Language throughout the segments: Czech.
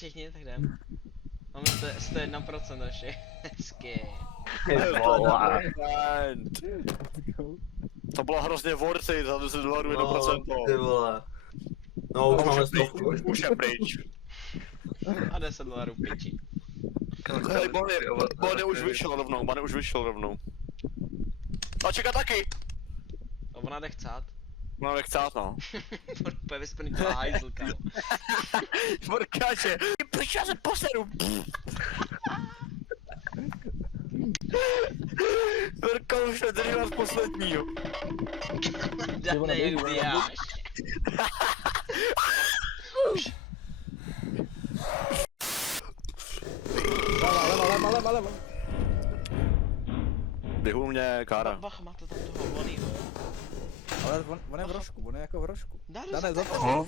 všichni, tak jdem. Máme 101% naši. Hezky. To bylo hrozně worth it za 10 dolarů No, 1%. ty vole. No, už máme stovku. Už je pryč. A 10 dolarů piči. Hej, Bonnie už vyšel rovnou. A čeká taky. A ona jde chcát. No, nechcát, no. Úplně vysplný celá hajzl, kámo. Morkáče, proč já se poseru? Verka už nedrží vás posledního. Dane jak bijáš. Leva. Běhu mě, Kára. Bach, máte tam toho Bonnieho, jo? Ale on je v rožku, on je jako v rožku. Dane, za to.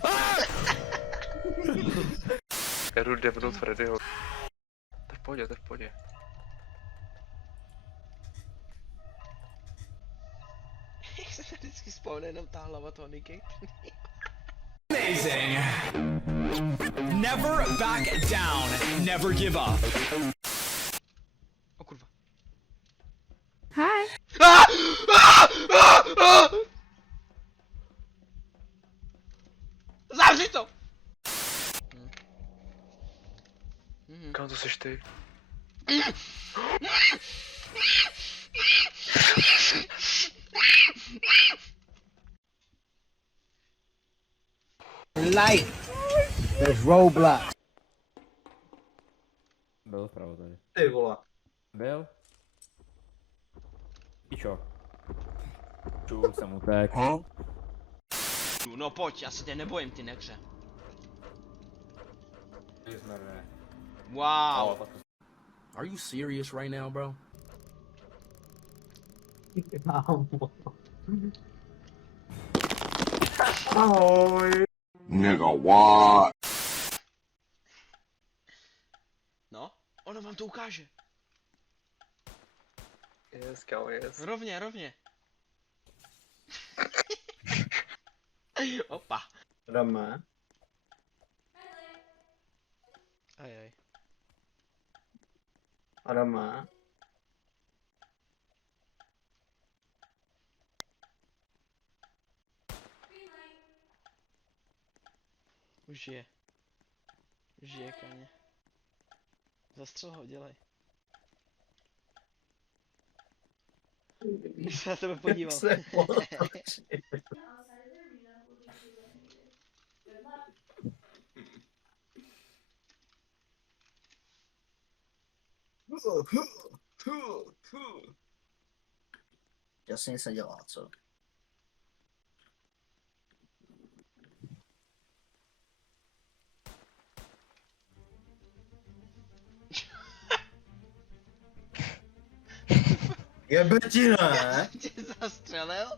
Já jdu devnout Freddyho. To je v pohodě. Jak se tady vždycky spawne jenom ta hlava toho Niky. Amazing. Never back down. Never give up. O kurva. Hi. Zavři to! Kam to seš ty? Life. There's Roblox. Byl vpravo tady. Ty vole. Byl? Pičo. Čul jsem utek. No pojď, já se tě nebojím, ty nekře. Wow. Are you serious right now, bro? Nigga, what? No, ono vám to ukáže. Yes, kámo, yes. Rovně. Opa. Jdeme. Ajaj. A jdeme. Už žije, kaně. Zastřel ho, dělej. Když se na tebe podíval. Jasně se dělá, co? Jebe ti, ne? Tě zastřelil?